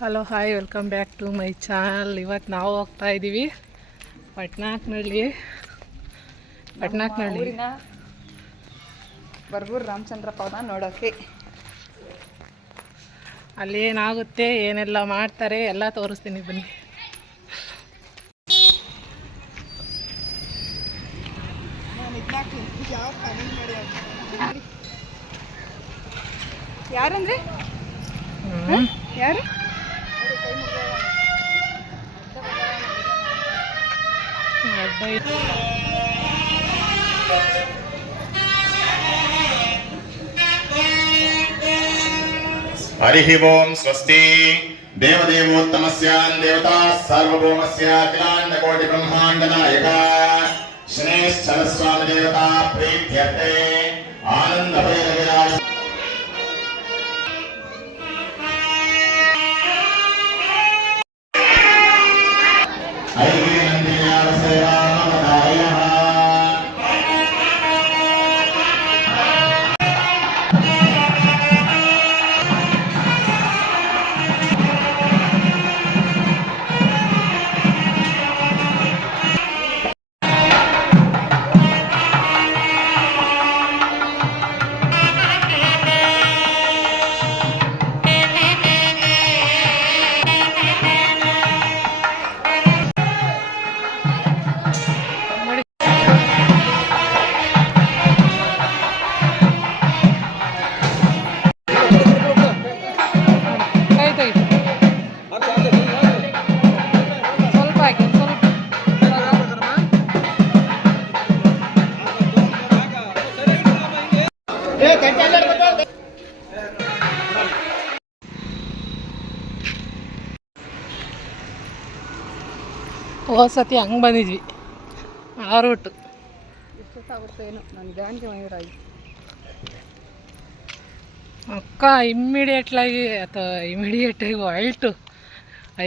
Hello hi welcome back to my channel ಇವತ್ತು ನಾವು ಹೋಗ್ತಾ ಇದ್ದೀವಿ ಪಟ್ನಾಕ್ನಳ್ಳಿ. ಪಟ್ನಾಕ್ನಳ್ಳಿ. ಬರ್ಗೂರು ರಾಮಚಂದ್ರ ಪವನ ನೋಡೋಕ್ಕೆ ಅಲ್ಲಿ ಏನಾಗುತ್ತೆ ಏನೆಲ್ಲ ಮಾಡ್ತಾರೆ ಎಲ್ಲ ತೋರಿಸ್ತೀನಿ ಬನ್ನಿ. ಯಾರಂದ್ರೆ. ಯಾರು. हरिः ओम् स्वस्ति। देवदेवोत्तमस्यान् देवताः सार्वभौमस्य अखिलाण्डकोटिब्रह्माण्डनायका। शनेश्चरस्वामिदेवता प्रीत्यर्थे। आनन्दभैरविराज ಹೋದ ಸತಿ ಹಂಗೆ ಬಂದಿದ್ವಿ. ಆ ರೂಟು ಎಷ್ಟೊತ್ತಾಗುತ್ತೆ ಏನೋ ನಾನು ಗಾಂಧಿ ಮಯೂರಾಗಿ ಅಕ್ಕ ಇಮ್ಮಿಡಿಯೇಟ್ಲಾಗಿ ಅಥವಾ ಇಮಿಡಿಯೇಟಾಗಿ ಹೊಲ್ಟು.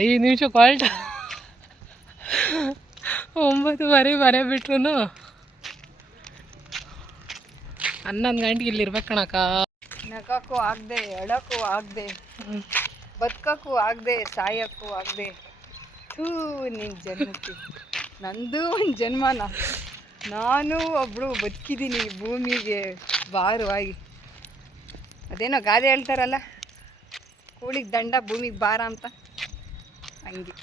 ಐದು ನಿಮಿಷಕ್ಕೆ ಹೊಲ್ಟು. ಒಂಬತ್ತುವರೆ ಬರ ಬಿಟ್ರು ಹನ್ನೊಂದು ಗಂಟೆಗೆ ಇಲ್ಲಿ ಇರ್ಬೇಕು ಕಣಕ್ಕ. ನಗಕ್ಕೂ ಆಗದೆ ಎಳಕ್ಕೂ ಆಗದೆ ಬದುಕಕ್ಕೂ ಆಗದೆ ಸಾಯಕ್ಕೂ ಆಗದೆ. ಥೂ ನಿನ್ನ ಜನ್ಮಕ್ಕೆ. ನಂದು ಒಂದು ಜನ್ಮನ. ನಾನು ಒಬ್ಬಳು ಬದುಕಿದ್ದೀನಿ ಭೂಮಿಗೆ ಭಾರವಾಗಿ. ಅದೇನೋ ಗಾದೆ ಹೇಳ್ತಾರಲ್ಲ? ಕೂಳಿಗೆ ದಂಡ ಭೂಮಿಗೆ ಭಾರ ಅಂತ. ಹಂಗೆ.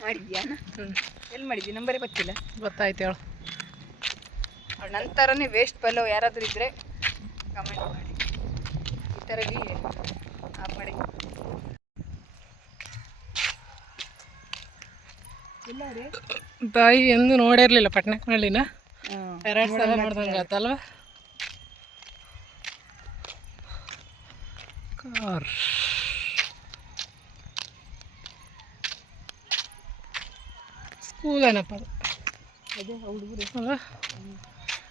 ಮಾಡಿದ್ಯಾನ ಹ್ಞೂ ಎಲ್ಲಿ ಮಾಡಿದ್ದಿ? ನಂಬರೇ ಗೊತ್ತಿಲ್ಲ. ಗೊತ್ತಾಯ್ತು ಹೇಳು. ನನ್ನ ನಂತರನೇ ವೇಸ್ಟ್ ಪಲ್ಲವ್ ಯಾರಾದರೂ ಇದ್ದರೆ ಕಮೆಂಟ್ ಮಾಡಿ. ಈ ಥರ ಇಲ್ಲ ರೀ ತಾಯಿ ಎಂದು ನೋಡಿರಲಿಲ್ಲ ಪಟ್ನಕ್ನಳ್ಳಿನ ಎರಡು ಸಲ ನೋಡ್ದಂಗೆ ಆತಲ್ವ? ಕಾರ್. ಸ್ಕೂಲ್ ಏನಪ್ಪ ಅದು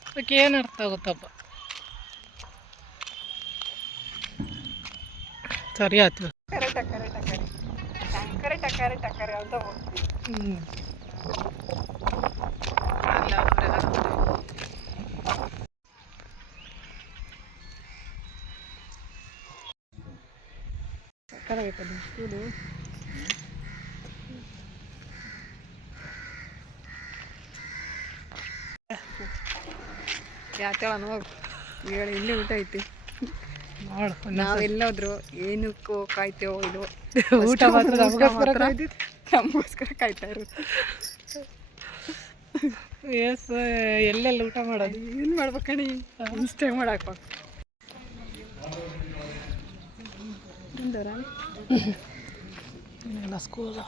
ಅದಕ್ಕೆ ಏನು ಅರ್ಥ ಆಗುತ್ತಪ್ಪ? ಸರಿ ಆಯ್ತು ಟಕರೆ ಟಕರೆ ಟಕರೆ ಟಕರೆ ಟಕರೆ ಟಕರೆ ಅಂತ ಹೋಗ್ತೀವಿ ಹ್ಞೂ ಸಕ್ಕತ್ತಾಗೈತದು ಸ್ಕೂಲು ಯಾತೇಳ ಹೋಗು ಹೇಳಿ ಇಲ್ಲೇ ಊಟ ಐತಿ ನೋಡು ನಾವೆಲ್ಲೋದ್ರು ಏನಕ್ಕೋ ಕಾಯ್ತೇವೋ ಇದು ಊಟ ಮಾತ್ರ ನಮಗೋಸ್ಕರ. ನಮಗೋಸ್ಕರ ಕಾಯ್ತಾ ಇರೋದು. ಎಸ್ ಎಲ್ಲೆಲ್ಲಿ ಊಟ ಮಾಡೋದು? ಏನು ಮಾಡ್ಬೇಕಣಿ ಸ್ಟೇ ಮಾಡಾಕ ಎಲ್ಲ ಸ್ಕೂಲು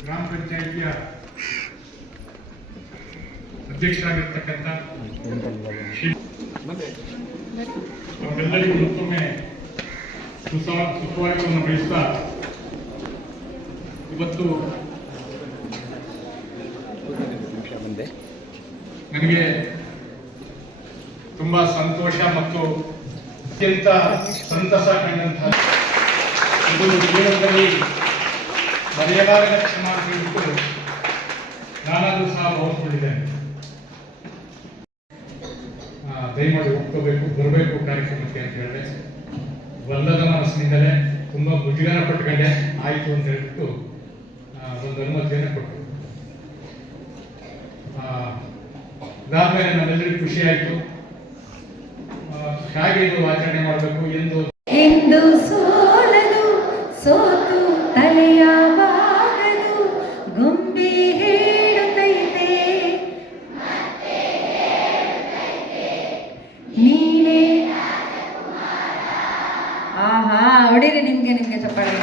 ಗ್ರಾಮ ಪಂಚಾಯಿತಿಯ ಅಧ್ಯಕ್ಷರಾಗಿರ್ತಕ್ಕಂಥ ಅವರೆಲ್ಲರಿಗೂ ಮತ್ತೊಮ್ಮೆ ಸುಸ ಸುಸ್ವಾಗತವನ್ನು ಬಯಸ್ತಾ ಇವತ್ತು ನನಗೆ ತುಂಬ ಸಂತೋಷ ಮತ್ತು ಅತ್ಯಂತ ಸಂತಸ ಕಂಡಂತಹ ಇದು ಜೀವನದಲ್ಲಿ ಮರೆಯಲಾಗದ ಕ್ಷಮ ಅಂತ ಹೇಳ್ಬಿಟ್ಟು ನಾನಾದರೂ ಸಹ ಭಾವಿಸ್ಕೊಂಡಿದ್ದೇನೆ. ದಯಮಾಡಿ ಒಪ್ಕೋಬೇಕು, ಬರಬೇಕು ಕಾರ್ಯಕ್ರಮಕ್ಕೆ ಅಂತ ಹೇಳಿದೆ. ಬಲ್ಲದ ಮನಸ್ಸಿನಿಂದಲೇ ತುಂಬ ಮುಜುಗರ ಪಟ್ಕೊಂಡೆ. ಆಯಿತು ಅಂತ ಹೇಳ್ಬಿಟ್ಟು ಒಂದು ಅನುಮತಿಯನ್ನು ಕೊಟ್ಟರು. ಅದಾದ್ಮೇಲೆ ನಮ್ಮೆಲ್ಲರಿಗೂ ಖುಷಿ ಆಯ್ತು. ಹೇಗೆ ಇದು ಆಚರಣೆ ಮಾಡಬೇಕು ಎಂದು ಎಂದು ಸೋಲದು ಸೋತು ತಲೆಯ ಬಾಗದು ಗೊಂಬೆ ಹೇಳುತ್ತೈತೆ. ನೀನೇ ಆಹಾ, ಹೊಡೀರಿ ನಿಮ್ಗೆ ನಿಮ್ಗೆ ಚಪ್ಪಾಳೆ.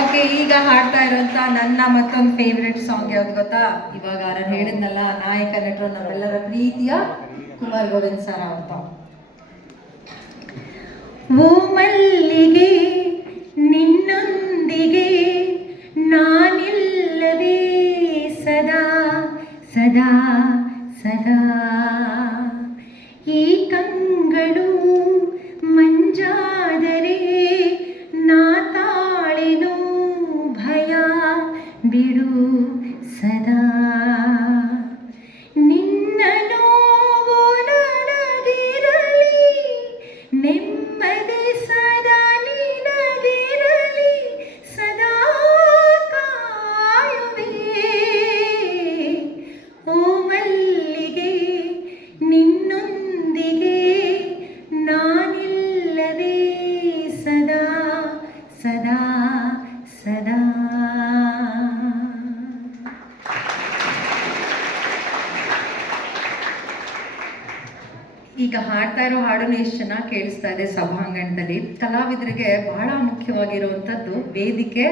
ಓಕೆ, ಈಗ ಹಾಡ್ತಾ ಇರುವಂತ ನನ್ನ ಮತ್ತೊಂದು ಫೇವ್ರೆಟ್ ಸಾಂಗ್ ಯಾವ್ದು ಗೊತ್ತಾ? ಇವಾಗ ನಾನು ಹೇಳಿದ್ನಲ್ಲ, ನಾಯಕ ನಟರು ನಮ್ಮೆಲ್ಲರ ಪ್ರೀತಿಯ ಕುಮಾರ್ ಗೋವಿಂದ್ ಸರ್ ಅಂತ. ಓ ಮಲ್ಲಿಗೆ ನಿನ್ನೊಂದಿಗೆ ನಾನಿಲ್ಲವೇ ಸದಾ ಸದಾ ಸದಾ. ಈ ಕಂಗಳು ಈಗ ಹಾಡ್ತಾ ಇರೋ ಹಾಡನ್ನು ಎಷ್ಟು ಚೆನ್ನಾಗಿ ಕೇಳಿಸ್ತಾ ಇದೆ ಸಭಾಂಗಣದಲ್ಲಿ. ಕಲಾವಿದರಿಗೆ ಬಹಳ ಮುಖ್ಯವಾಗಿರುವಂಥದ್ದು ವೇದಿಕೆ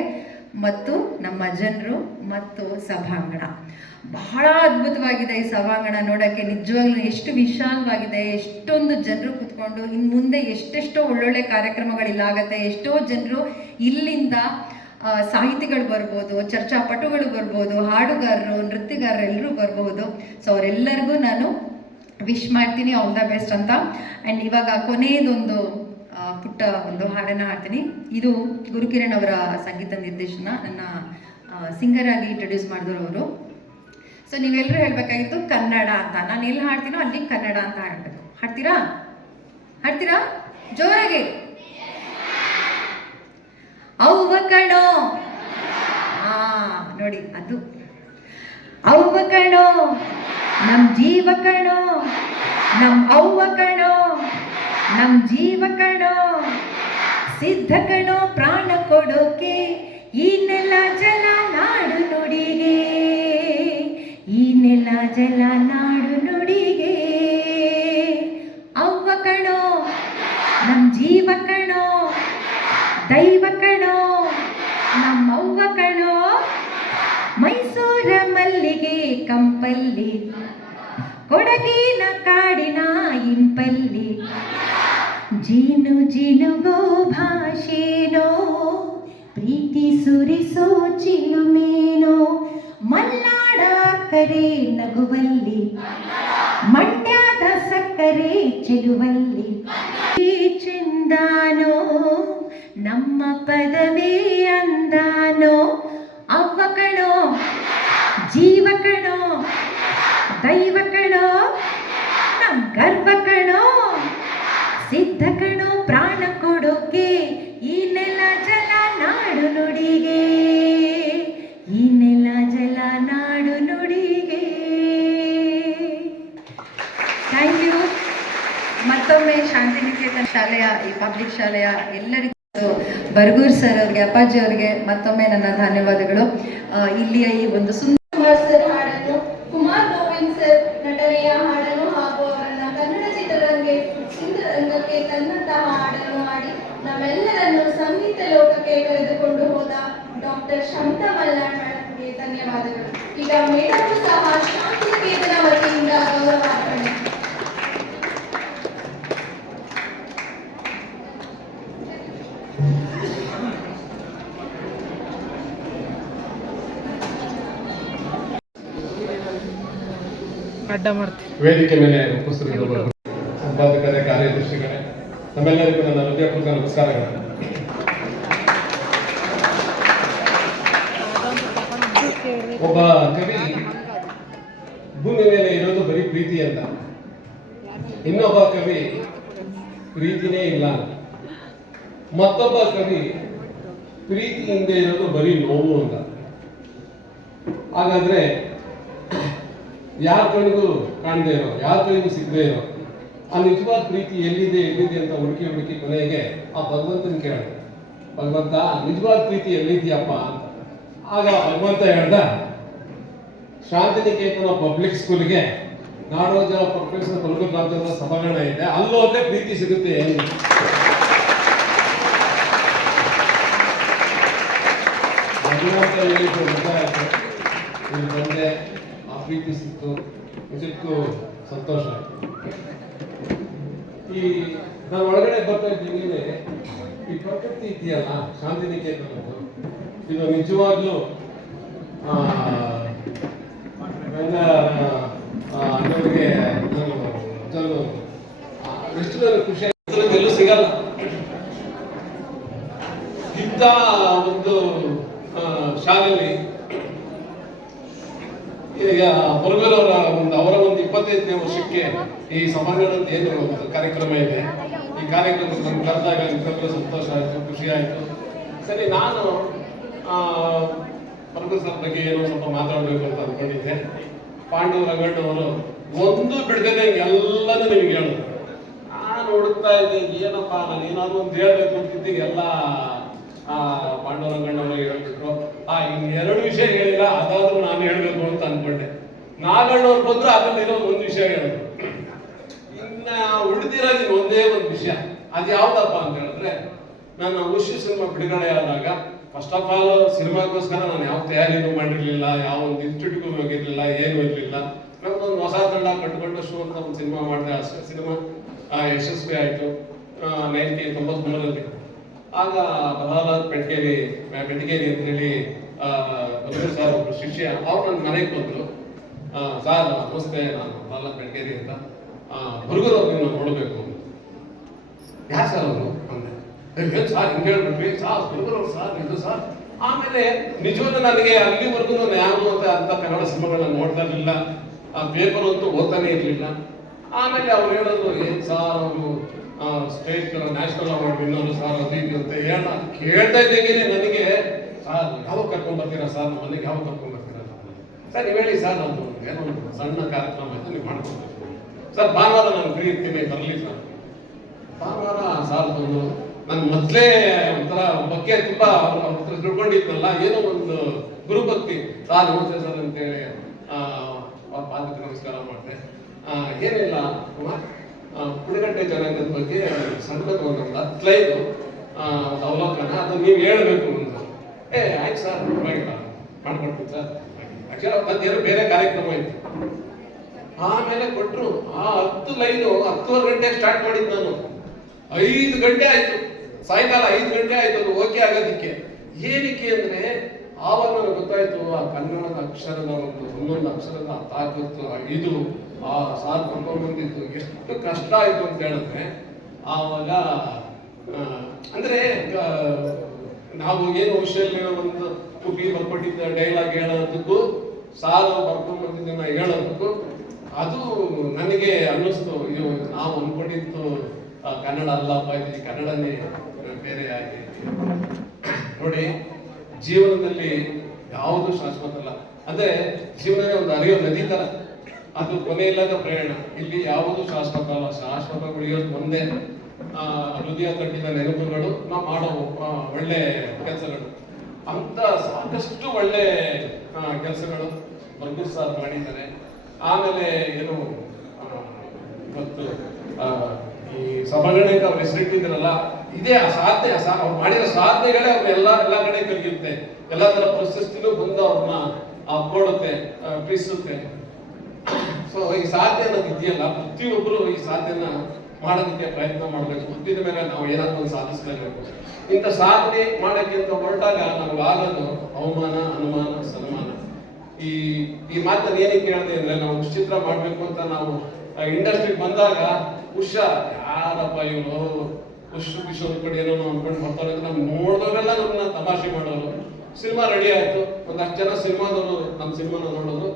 ಮತ್ತು ನಮ್ಮ ಜನರು ಮತ್ತು ಸಭಾಂಗಣ. ಬಹಳ ಅದ್ಭುತವಾಗಿದೆ ಈ ಸಭಾಂಗಣ ನೋಡೋಕ್ಕೆ. ನಿಜವಾಗ್ಲೂ ಎಷ್ಟು ವಿಶಾಲವಾಗಿದೆ, ಎಷ್ಟೊಂದು ಜನರು ಕೂತ್ಕೊಂಡು ಇನ್ನು ಮುಂದೆ ಎಷ್ಟೆಷ್ಟೋ ಒಳ್ಳೊಳ್ಳೆ ಕಾರ್ಯಕ್ರಮಗಳಿಲ್ಲಾಗತ್ತೆ, ಎಷ್ಟೋ ಜನರು ಇಲ್ಲಿಂದ ಸಾಹಿತಿಗಳು ಬರ್ಬೋದು, ಚರ್ಚಾಪಟುಗಳು ಬರ್ಬೋದು, ಹಾಡುಗಾರರು ನೃತ್ಯಗಾರರು ಎಲ್ಲರೂ ಬರ್ಬೋದು. ಸೊ, ಅವರೆಲ್ಲರಿಗೂ ನಾನು ವಿಶ್ ಮಾಡ್ತೀನಿ ಆಲ್ ದ ಬೆಸ್ಟ್ ಅಂತ. ಆ್ಯಂಡ್ ಇವಾಗ ಕೊನೆಯದೊಂದು ಪುಟ್ಟ ಒಂದು ಹಾಡನ್ನು ಹಾಡ್ತೀನಿ. ಇದು ಗುರುಕಿರಣ್ ಅವರ ಸಂಗೀತ ನಿರ್ದೇಶನ. ನನ್ನ ಸಿಂಗರ್ ಆಗಿ ಇಂಟ್ರೊಡ್ಯೂಸ್ ಮಾಡಿದ್ರು ಅವರು. ಸೊ ನೀವೆಲ್ಲರೂ ಹೇಳಬೇಕಾಗಿತ್ತು ಕನ್ನಡ ಅಂತ. ನಾನು ಎಲ್ಲಿ ಹಾಡ್ತೀನೋ ಅಲ್ಲಿ ಕನ್ನಡ ಅಂತ ಹಾಡಬೇಕು. ಹಾಡ್ತೀರಾ? ಹಾಡ್ತೀರಾ? ಜೋರಾಗಿ. ಅವ್ವ ಕಣೋ ಆ, ನೋಡಿ, ಅದು. ಅವ್ವ ಕಣೋ ನಮ್ ಜೀವ ಕಣೋ ನಮ್ ಅವ್ವ ಕಣೋ ನಮ್ಮ ಜೀವ ಕಣೋ, ಸಿದ್ಧ ಕಣೋ, ಪ್ರಾಣ ಕೊಡೋಕೆ ಈ ನೆಲ ಜಲ ನಾಡು ನುಡಿಗೆ. ಈ ನೆಲ ಜಲ ನಾಡು ನುಡಿಗೆ. ಅವ್ವ ಕಣೋ ನಮ್ಮ ಜೀವ ಕಣೋ, ದೈವ ಕಣೋ ನಮ್ಮವ್ವ ಕಣೋ, ಮೈಸೂರ ಮಲ್ಲಿಗೆ ಕಂಪಲ್ಲಿ ಕೊಡಗಿನ ಇಂಪಲ್ಲಿ ಜೀನು ಜಿನುಗೋ ಭಾಷೇನೋ ಪ್ರೀತಿ ಸುರಿಸೋ ಚಿಲುಮೇನೋ ಮಲ್ಲಾಡ ಕರೆ ನಗುವಲ್ಲಿ ಮಂಡ್ಯದ ಸಕ್ಕರೆ ಚೆಲುವಲ್ಲಿ. ಈ ಪಬ್ಲಿಕ್ ಶಾಲೆಯ ಎಲ್ಲರಿಗೂ ಬರ್ಗೂರ್ ಸರ್ ಅವ್ರಿಗೆ, ಅಪ್ಪಾಜಿ ಅವರಿಗೆ ಮತ್ತೊಮ್ಮೆ ನನ್ನ ಧನ್ಯವಾದಗಳು. ಇಲ್ಲಿಯ ಈ ಒಂದು ಸುಂದರ ಹಾಡನ್ನು ಕುಮಾರ್ ಗೋವಿಂದ್ ಸರ್ ನಟನೆಯ ಹಾಡನ್ನು ಹಾಗೂ ಅವರನ್ನ ಕನ್ನಡ ಚಿತ್ರರಂಗೆ ಚಿತ್ರರಂಗಕ್ಕೆ ತನ್ನಂತಹ ಹಾಡನ್ನು ಹಾಡಿ ನಮ್ಮೆಲ್ಲರನ್ನು ಸಂಗೀತ ಲೋಕಕ್ಕೆ ಕರೆದುಕೊಂಡು ಹೋದ ಡಾಕ್ಟರ್ ಶಂತ ಮಲ್ನಾಡ್ಗೆ ಧನ್ಯವಾದಗಳು. ಈಗ ಮೇಡಮ್ ಸಹ ಶಾಂತಿ ಕೇತನ ವತಿಯಿಂದ ಗೌರವಾರ್ಪಣೆ. ಅಡ್ಡ ಮಾಡ್ತೀವಿ. ವೇದಿಕೆ ಮೇಲೆ ಉಪಸ್ಥಿತರಿರುವ ಸಂಪಾದಕರೇ ಕಾರ್ಯದರ್ಶಿಗಳೇ, ನಮ್ಮೆಲ್ಲರಿಗೂ ನನ್ನ ಹೃದಯಪೂರ್ವಕ ನಮಸ್ಕಾರಗಳು. ಒಬ್ಬ ಕವಿ ಭೂಮಿ ಮೇಲೆ ಇರೋದು ಬರೀ ಪ್ರೀತಿ ಅಂತ. ಇನ್ನೊಬ್ಬ ಕವಿ ಪ್ರೀತಿನೇ ಇಲ್ಲ. ಮತ್ತೊಬ್ಬ ಕವಿ ಪ್ರೀತಿಯಿಂದ ಇರೋದು ಬರೀ ನೋವು ಅಂತ. ಹಾಗಾದ್ರೆ ಯಾರ ಕಣ್ಗೂ ಕಾಣದೇ ಇರೋ, ಯಾರ ಕೈಗೂ ಸಿಗದೆ ಇರೋ, ಆ ನಿಜವಾದ ಪ್ರೀತಿ ಎಲ್ಲಿದೆ ಎಲ್ಲಿದೆ ಅಂತ ಹುಡುಕಿ ಹುಡುಕಿ ಕೊನೆಗೆ ಆ ಭಗವಂತನ ಕೇಳಿದೆ. ಭಗವಂತ, ನಿಜವಾದ ಪ್ರೀತಿ ಎಲ್ಲಿದೆಯಪ್ಪ ಆಗ ಭಗವಂತ ಹೇಳ್ದ, ಶಾಂತಿನಿಕೇತನ ಪಬ್ಲಿಕ್ ಸ್ಕೂಲ್ಗೆ ನಾಡೋಜ ಪಬ್ಲಿಕ್ ಬಲಗೂರು ರಾಮಚಂದ್ರ ಸಭಾಂಗಣ ಇದೆ. ಅಲ್ಲೋದ್ರೆ ಪ್ರೀತಿ ಸಿಗುತ್ತೆ. ಭಗವಂತ ಹೇಳಿದ್ದು ಪ್ರೀತಿ ಸಿಕ್ತು ನಿಜಕ್ಕೂ ಸಂತೋಷ. ಆಯ್ತು ಈ ನಾನು ಒಳಗಡೆ ಬರ್ತಾ ಇದ್ದೀನಿ ಈ ಪ್ರಕೃತಿ ಇದೆಯಲ್ಲ ಶಾಂತಿನಿಕೇತನದ್ದು. ಇದು ನಿಜವಾಗ್ಲೂ ನನ್ನ ಆ, ಎಷ್ಟು ಖುಷಿ ಆಯ್ತು ಎಲ್ಲೂ ಸಿಗಲ್ಲ ಇಂಥ ಒಂದು ಆ, ಶಾಲೆಯಲ್ಲಿ ಈಗ ಮುರುಗರವರ ಒಂದು, ಅವರ ಒಂದು ಇಪ್ಪತ್ತೈದನೇ ವರ್ಷಕ್ಕೆ ಈ ಸಮಾರಂಭದ ಏನು ಕಾರ್ಯಕ್ರಮ ಇದೆ. ಈ ಕಾರ್ಯಕ್ರಮಕ್ಕೆ ನಾನು ಕರೆದಾಗ ನಿಮ್ಗೆ ಸಂತೋಷ ಆಯಿತು, ಖುಷಿ ಆಯಿತು. ಸರಿ, ನಾನು ಮುರುಗರ್ ಸರ್ ಬಗ್ಗೆ ಏನೋ ಸ್ವಲ್ಪ ಮಾತಾಡಬೇಕು ಅಂತ ಅನ್ಕೊಂಡಿದ್ದೆ. ಪಾಂಡು ರಂಗಣ್ಣವರು ಒಂದು ಬಿಡದೇನೆ ಎಲ್ಲನೂ ನಿಮ್ಗೆ ಹೇಳಿದ್ರು ನಾನು ಹುಡುಕ್ತಾ ಇದ್ದೆ ಏನಪ್ಪ, ನಾನು ಏನಾದ್ರು ಒಂದು ಹೇಳ್ಬೇಕು ಅಂತಿದ್ದೆ ಎಲ್ಲ, ಆ ಪಾಂಡುರಂಗಣ್ಣವರು ಹೇಳ್ಬಿಟ್ರು. ಆ ಎರಡು ವಿಷಯ ಹೇಳಿಲ್ಲ, ಅದಾದ್ರೂ ನಾನು ಹೇಳ್ಬೇಕು ಅಂತ ಅನ್ಕೊಂಡೆ. ನಾಗಣ್ಣವ್ರು ಬಂದ್ರೆ ಅದ್ರಲ್ಲಿ ಇರೋ ಒಂದು ವಿಷಯ ಹೇಳಿದ್ರು ಇನ್ನ ಉಳಿದಿರೋ ಇನ್ನು ಒಂದೇ ಒಂದು ವಿಷಯ. ಅದು ಯಾವ್ದಪ್ಪ ಅಂತ ಹೇಳಿದ್ರೆ, ನನ್ನ ಉಷಿ ಸಿನಿಮಾ ಬಿಡುಗಡೆ ಆದಾಗ ಫಸ್ಟ್ ಆಫ್ ಆಲ್ ಸಿನಿಮಾಗೋಸ್ಕರ ನಾನು ಯಾವ ತಯಾರಿನೂ ಮಾಡಿರ್ಲಿಲ್ಲ, ಯಾವ ಒಂದು ಇನ್ಸ್ಟಿಟ್ಯೂಟ್ಗೂ ಹೋಗಿರ್ಲಿಲ್ಲ, ಏನು ಇರಲಿಲ್ಲ. ನಮ್ದೊಂದು ಹೊಸ ತಂಡ ಕಟ್ಕೊಂಡು ಶೋ ಅಂತ ಒಂದು ಸಿನಿಮಾ ಮಾಡಿದೆ. ಆ ಸಿನಿಮಾ ಯಶಸ್ವಿ ಆಯಿತು. ನೈನ್ಟಿ ತೊಂಬತ್ಮೂರರಲ್ಲಿ. ಆಗ ಪ್ರಹ್ಲಾದ್ ಪೆಟ್ಕೇರಿ ಪೆಟ್ಕೇರಿ ಅಂತ ಹೇಳಿ ಸರ್ ಒಬ್ಬರು ಶಿಷ್ಯ. ಅವ್ರು ನನ್ನ ಮನೆಗೆ ಬಂದರು. ಸರ್ ನಮಸ್ತೆ ನಾನು ಪಾಲಕ್ ಬೆಳಗೇರಿ ಅಂತ ಹುಡುಗರು ಅವ್ರನ್ನ ನೋಡಬೇಕು. ಯಾರು ಸರ್ ಅವರು? ಅಂದ್ರೆ ಸಾರ್, ಹಿಂಗೆ ಹೇಳ್ಬಿಟ್ವಿ ಸರ್ ಹುಡುಗರು ಸಾರ್, ಇದು ಸಾರ್. ಆಮೇಲೆ ನಿಜವಾಗ್ಲೂ ನನಗೆ ಅಲ್ಲಿವರೆಗೂ ಯಾವ ಅಂತ ಅಂತ ಕನ್ನಡ ಸಿನಿಮಾಗಳನ್ನ ನೋಡ್ತಾ ಇರಲಿಲ್ಲ ಆ ಪೇಪರ್ ಅಂತೂ ಓದ್ತಾನೆ ಇರಲಿಲ್ಲ. ಆಮೇಲೆ ಅವ್ರು ಹೇಳೋದು, ಏನ್ ಸಾರ್ ಅವರು? State national award winner sir ಅದು ಇದು ಅಂತ ಹೇಳ ಕೇಳ್ತಾ ಇದ್ದಂಗೆ ನನಗೆ, ಸಾರ್, ಯಾವಾಗ ಕರ್ಕೊಂಡ್ ಬರ್ತೀರಾ ಸರ್? ಮನೆಗೆ ಯಾವಾಗ ಕರ್ಕೊಂಡ್ ಸರ್ ನೀವು ಹೇಳಿ ಸರ್, ನಾನು ಏನೋ ಒಂದು ಸಣ್ಣ ಕಾರ್ಯಕ್ರಮ ಆಯ್ತು ನೀವು ಮಾಡ್ಕೊಡ್ಬೇಕು ಸರ್, ಭಾನುವಾರ ನಾನು ಫ್ರೀ ಇರ್ತೀನಿ, ಬರಲಿ ಸರ್. ಭಾನುವಾರ ಸಾಲ ಬಂದು ನನ್ನ ಮೊದಲೇ ಒಂಥರ ಬಗ್ಗೆ ತುಂಬ ಹತ್ರ ತಿಳ್ಕೊಂಡಿದ್ನಲ್ಲ, ಏನೋ ಒಂದು ಗುರುಭಕ್ತಿ. ಸಾರ್ ನಮಸ್ತೆ ಸರ್ ಅಂತೇಳಿ ಪಾದಕ್ಕೆ ನಮಸ್ಕಾರ ಮಾಡಿದೆ ಏನಿಲ್ಲ ಕುಮಾರ್ ಪುಡುಗಟ್ಟೆ ಜನಾಂಗದ ಬಗ್ಗೆ ಸಣ್ಣದ ಒಂದು ಹತ್ತು ಅವಲೋಕನ ಅದು ನೀವು ಹೇಳಬೇಕು ಅಂತ ಏ, ಆಯ್ತು ಸರ್, ಪರವಾಗಿಲ್ಲ. ಮಾಡ್ಕೊಡ್ತೀನಿ ಸರ್. ನಂದು ಏನೋ ಬೇರೆ ಕಾರ್ಯಕ್ರಮ ಇತ್ತು. ಆಮೇಲೆ ಕೊಟ್ಟರು ಆ ಹತ್ತು ಲೈನು ಹತ್ತುವರೆ ಗಂಟೆ ಸ್ಟಾರ್ಟ್ ಮಾಡಿದ್ದು ನಾನು. ಐದು ಗಂಟೆ ಆಯ್ತು. ಸಾಯಂಕಾಲ ಐದು ಗಂಟೆ ಆಯ್ತು, ಅದು ಓಕೆ ಆಗೋದಕ್ಕೆ. ಏನಕ್ಕೆ ಅಂದ್ರೆ, ಆವಾಗ ನನಗೆ ಗೊತ್ತಾಯ್ತು, ಆ ಕನ್ನಡದ ಅಕ್ಷರದ ಒಂದು, ಒಂದೊಂದು ಅಕ್ಷರದ ತಾಕತ್ತು ಇದು, ಆ ಸಾರ್ ಕರ್ಕೊಂಡು ಬಂದಿತ್ತು ಎಷ್ಟು ಕಷ್ಟ ಆಯ್ತು ಅಂತ ಹೇಳಿದ್ರೆ, ಆವಾಗ ಅಂದ್ರೆ ನಾವು ಏನು ವಿಷಯ ಒಂದು ಕುಪಿ ಬರ್ಕೊಟ್ಟಿದ್ದ ಡೈಲಾಗ್ ಹೇಳೋದಕ್ಕೂ ಸಾಲು ಬರ್ಕೊಂಡು ನಾನು ಹೇಳೋದಕ್ಕೂ ಅದು ನನಗೆ ಅನ್ನಿಸ್ತು ಇದು ನಾವು ಅನ್ಕೊಂಡಿದ್ದು ಕನ್ನಡ ಅಲ್ಲಪ್ಪ ಇದು ಕನ್ನಡನೇ ಬೇರೆ ಆಗಿ ನೋಡಿ, ಜೀವನದಲ್ಲಿ ಯಾವುದು ಶಾಶ್ವತ ಅಲ್ಲ. ಅಂದ್ರೆ ಜೀವನ ಒಂದು ಅರಿಯೋ ನದಿ ತರ. ಅದು ಕೊನೆ ಇಲ್ಲದ ಪ್ರಯಾಣ. ಇಲ್ಲಿ ಯಾವುದು ಶಾಶ್ವತ ಅಲ್ಲ. ಶಾಶ್ವತ ಉಳಿಯೋದು ಒಂದೇ. ಹೃದಯ ತಟ್ಟಿದ ನೆನಪುಗಳು ನಾವು ಮಾಡೋ ಒಳ್ಳೆ ಕೆಲಸಗಳು. ಅಂತ ಸಾಕಷ್ಟು ಒಳ್ಳೆ ಕೆಲಸಗಳು ಬರ್ಗು ಸರ್ ಮಾಡಿದ್ದಾರೆ. ಆಮೇಲೆ ಏನು ಇವತ್ತು ಈ ಸಭಾಂಗಣಕ್ಕೆ ಅವ್ರು ಹೆಸರಿಟ್ಟಿದ್ರಲ್ಲ, ಇದೇ ಆ ಸಾಧ್ಯ, ಆ ಸಾ- ಅವ್ರು ಮಾಡಿರೋ ಸಾಧನೆಗಳೇ ಅವ್ರು ಎಲ್ಲ ಎಲ್ಲ ಕಡೆ ಕಲಿಯುತ್ತೆ. ಎಲ್ಲ ತರ ಪ್ರಶಸ್ತಿನೂ ಬಂದು ಅವ್ರನ್ನ ಕೊಡುತ್ತೆ ಪ್ರೀಸುತ್ತೆ ಸೊ ಈ ಸಾಧ್ಯ ಅನ್ನೋದು ಇದೆಯಲ್ಲ ಪ್ರತಿಯೊಬ್ಬರು ಈ ಸಾಧನೆನ ಮಾಡೋದಕ್ಕೆ ಪ್ರಯತ್ನ ಮಾಡಬೇಕು. ಹುಟ್ಟಿದ ಮೇಲೆ ನಾವು ಏನಾದರೂ ಒಂದು ಇಂಥ ಸಾಧನೆ ಮಾಡೋಕ್ಕೆ ಅಂತ ಹೊರಟಾಗ ನಮ್ಗೆ ಆಗೋದು ಅವಮಾನ, ಅನುಮಾನ, ಸನ್ಮಾನ. ಈ ಈ ಮಾತನ್ನ ಏನಕ್ಕೆ ಕೇಳಿದೆ ಅಂದ್ರೆ ನಾವು ಚಿತ್ರ ಮಾಡಬೇಕು ಅಂತ ನಾವು ಇಂಡಸ್ಟ್ರಿಗೆ ಬಂದಾಗ ಹುಷಾರ್ ಯಾರಪ್ಪ ಇವರು? ಖುಷ್ ಕಿಶೋರ್ ಕಡೆ ಏನೋ ಅನ್ಕೊಂಡು ಬರ್ತಾರೆ ನಮ್ಗೆ ನೋಡಿದವರೆಲ್ಲ ನಮ್ಮನ್ನ ತಮಾಷೆ ಮಾಡೋರು. ಸಿನಿಮಾ ರೆಡಿ ಆಯ್ತು. ಒಂದಷ್ಟು ಜನ ಸಿನಿಮಾದವರು ನಮ್ಮ ಸಿನಿಮಾನ ನೋಡೋದು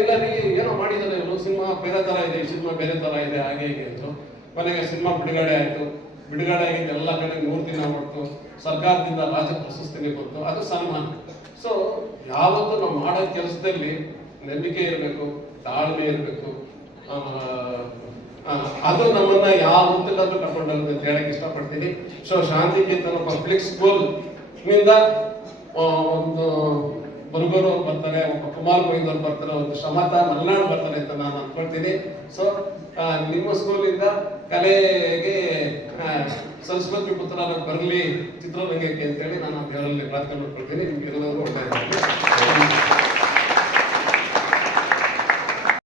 ಇಲ್ಲ ರೀ ಏನೋ ಮಾಡಿದ್ದಾರೆ ಇವರು? ಸಿನಿಮಾ ಬೇರೆ ತರ ಇದೆ, ಈ ಸಿನಿಮಾ ಬೇರೆ ತರ ಇದೆ, ಹಾಗೆ, ಹೀಗೆ ಕೊನೆಗೆ ಸಿನಿಮಾ ಬಿಡುಗಡೆ ಆಯಿತು. ಬಿಡುಗಡೆ ಆಗಿದ್ದು ಎಲ್ಲ ಕಡೆ ಮೂರು ದಿನ ಕೊಟ್ಟು ಸರ್ಕಾರದಿಂದ ರಾಜ್ಯ ಪ್ರಶಸ್ತಿನೇ ಬಂತು. ಅದು ಸನ್ಮಾನ. ಸೊ ಯಾವತ್ತೂ ನಾವು ಮಾಡೋ ಕೆಲಸದಲ್ಲಿ ನಂಬಿಕೆ ಇರಬೇಕು, ತಾಳ್ಮೆ ಇರಬೇಕು. ಅದು ನಮ್ಮನ್ನ ಯಾವ ಹಂತಕ್ಕಾದ್ರೂ ಕರ್ಕೊಂಡು ಹೋಗುತ್ತೆ ಅಂತ ಹೇಳಕ್ ಇಷ್ಟಪಡ್ತೀನಿ. ಸೊ ಶಾಂತಿಕೇತನ ಪಬ್ಲಿಕ್ ಸ್ಕೂಲ್ನಿಂದ ಒಂದು ಬರುಗರು ಬರ್ತಾರೆ, ಒಬ್ಬ ಕುಮಾರ್ ಮೊಯ್ದವ್ರು ಬರ್ತಾರೆ, ಒಂದು ಶಮತ ಮಲ್ನಾಡ್ ಬರ್ತಾರೆ ಅಂತ ನಾನು ಅನ್ಕೊಳ್ತೀನಿ ಸೊ ನಿಮ್ಮ ಸ್ಕೂಲಿಂದ ಕಲೆಗೆ ಸಂಸ್ಕೃತಿ ಪುತ್ರ ಬರಲಿ ಚಿತ್ರರಂಗಕ್ಕೆ ಅಂತೇಳಿ ನಾನು ಅದರಲ್ಲಿ ಪ್ರಾರ್ಥನೆ ಮಾಡ್ಕೊಳ್ತೀನಿ. ನಿಮ್ಗೆಲ್ಲರೂ ಒಳ್ಳೆಯದಾಗಲಿ.